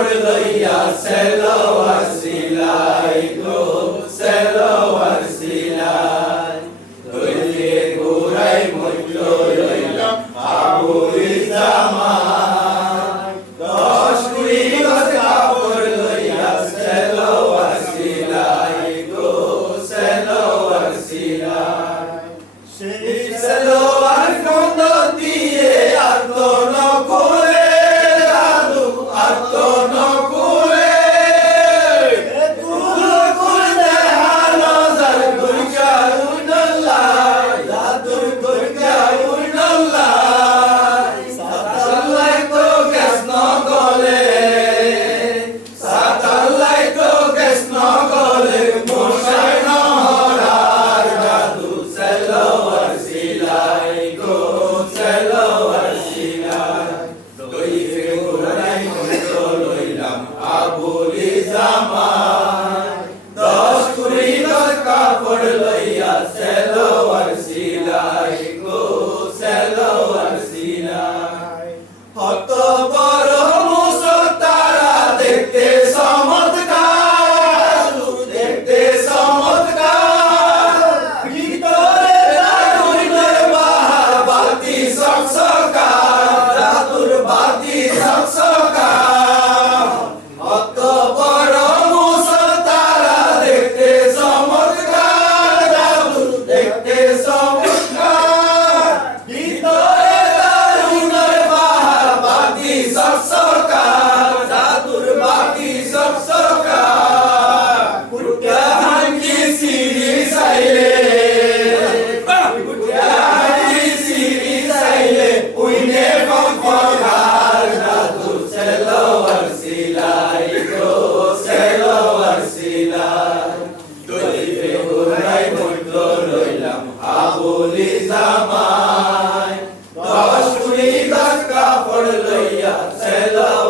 মোর লইয়া সেলোয়ার সিলাই গো সেলোয়ার সিলাই লইলে গোরাই মূল্য লইলা আবুরি জামা দশ কুড়ি গজ কাপড় লইয়া সেলোয়ার সিলাই গো সেলোয়ার সিলাই কাপড় লইয়া সেলা